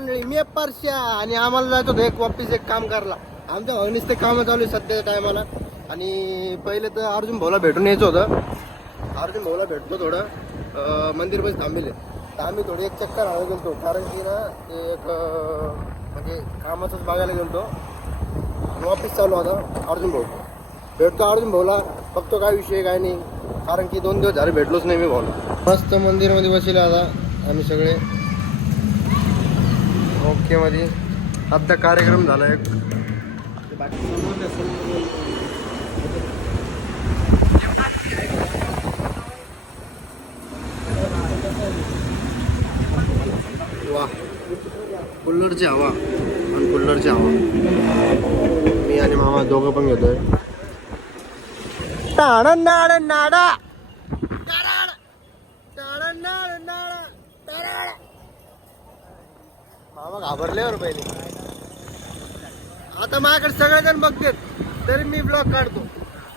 मंडळी, मी परश्या आणि आम्हाला जायचं होतं एक वापिस एक काम करायला. आमच्या भावनीच ते कामं चालू आहे सध्याच्या टायमाला. आणि पहिले तर अर्जुन भाऊला भेटून यायचं होतं. अर्जुन भाऊला भेटतो थोडं मंदिरमध्ये थांबले. तर आम्ही थोडी एक चक्कर हवे गेलतो, कारण की ना ते एक म्हणजे कामाचंच बघायला गेलतो. ऑफिस चालू होता. अर्जुन भाऊ भेटतो, अर्जुन भाऊला बघतो काय विषय काय नाही, कारण की 2 दिवस झाले भेटलोच नाही मी भाऊला. मस्त मंदिरमध्ये बसले आता आम्ही सगळे ओके मध्ये. आता कार्यक्रम झाला एक. वा, कुल्लरची हवा आणि कुल्लरची हवा. मी आणि मामा दोघं पण घेतोय. मामा घाबरले बरं पहिले. आता माझ्याकडे सगळेजण बघतेत तरी मी ब्लॉग काढतो.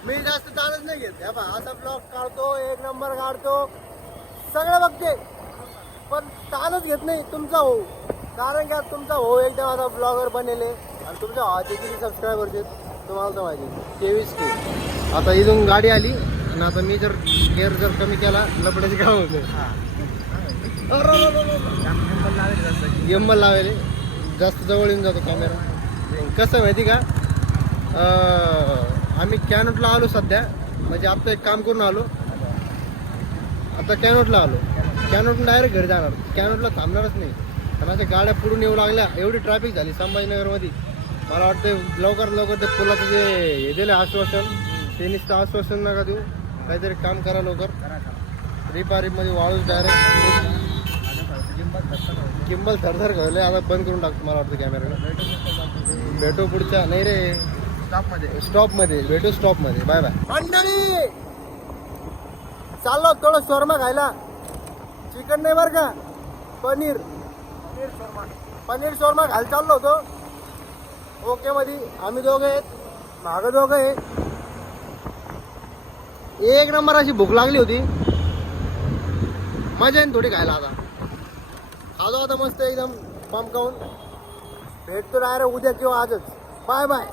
मी जास्त ताणच नाही घेत. आता ब्लॉग काढतो, 1 नंबर काढतो, सगळं बघते, पण ताणच घेत नाही तुमचा भाऊ. कारण की तुमचा भाऊ एकदम आता ब्लॉगर बनेले आणि तुमच्या भावाचे किती सबस्क्रायबरचे तुम्हाला तर माहिती 23K. आता इथून गाडी आली आणि आता मी जर गेअर जर कमी केला लपड्याचे काम होते. गिंबल लावले, जास्त जवळ येऊन जातो कॅमेरा. कसं माहिती का, आम्ही कॅनोटला आलो सध्या, म्हणजे आता एक काम करून आलो. आता कॅनोटला आलो, कॅनोटून डायरेक्ट घरी जाणार. कॅनोटला थांबणारच नाही, कारण अशा गाड्या पुढून येऊ लागल्या. एवढी ट्रॅफिक झाली संभाजीनगरमध्ये. मला वाटतं लवकर ते पुलाचं जे हे दिलं आश्वासन, ते नुसतं आश्वासन नका देऊ, काहीतरी काम करा लवकर. रिपारीमध्ये वाळूच डायरेक्ट. गिंबल थरथर घालले, आता बंद करून टाकतो मला वाटतं कॅमेरा. भेटू पुढच्या, नाही रे, स्टॉपमध्ये भेटू, स्टॉपमध्ये. बाय बाय मंडळी. चाललो थोडं शोरमा खायला. चिकन नाही बरं का, पनीर शोरमा खायला चाललो होतो ओके मध्ये. आम्ही दोघं आहेत, मागं दोघं आहे. 1 नंबर अशी भूक लागली होती, मजा येईन थोडी खायला. आता खातो आता मस्त एकदम पंप खाऊन. भेटतो डायरेक्ट उद्या किंवा आजच. Bye bye.